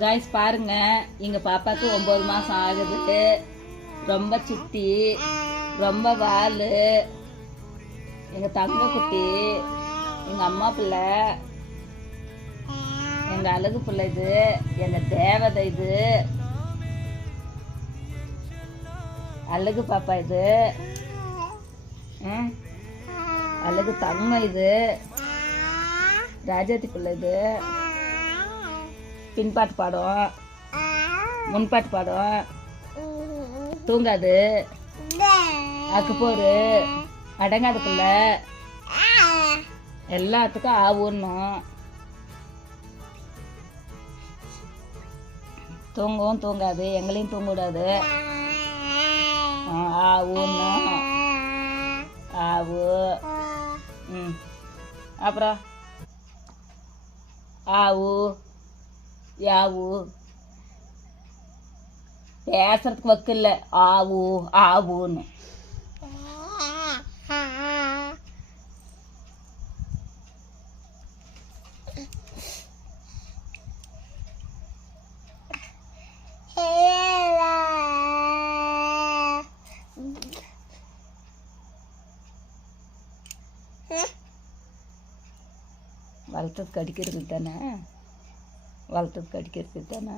Guys பாருங்க, எங்க பாப்பாக்கு 9 மாசம் ஆகுது. ரொம்ப சுட்டி, ரொம்ப வாலு, எங்க தங்க குட்டி, எங்க அம்மா பிள்ளை, எங்க அழகு பிள்ளை, இது எங்க தேவதை, இது அழகு பாப்பா, இது அழகு தங்கம், இது ராஜாத்தி பிள்ளை, இது பின்பாட்டு பாடும், முன்பாட்டு பாடும், தூங்காது, அக்கு போரு, அடங்காத பிள்ளை, எல்லாத்துக்கும் ஆவுன்னும், தூங்கவும் தூங்காது, எங்களையும் தூங்க விடாது, ஆவுன்னும் ஆவு. அப்புறம் ஆவு யாவு, பேசுறதுக்கு வக்கு இல்லை, ஆவு ஆவுன்னு. வளர்த்ததுக்கு அடிக்கிறதுக்கு தானே, வளர்த்ததுக்கு அடிக்கிறதுக்கு தானே.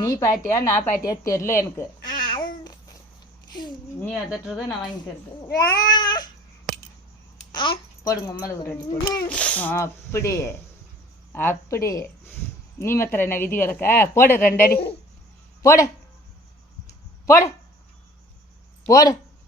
நீ பாட்டியா நான் பாட்டியா தெரியல எனக்கு. நீ அதட்டுறத நான் வாங்கி தருது. போடுங்க அம்மா, ஒரு அடி போடு. அப்படி அப்படி நீ மாத்திர என்ன விதி விளக்க? போடு 2 அடி போடு போடு போடு.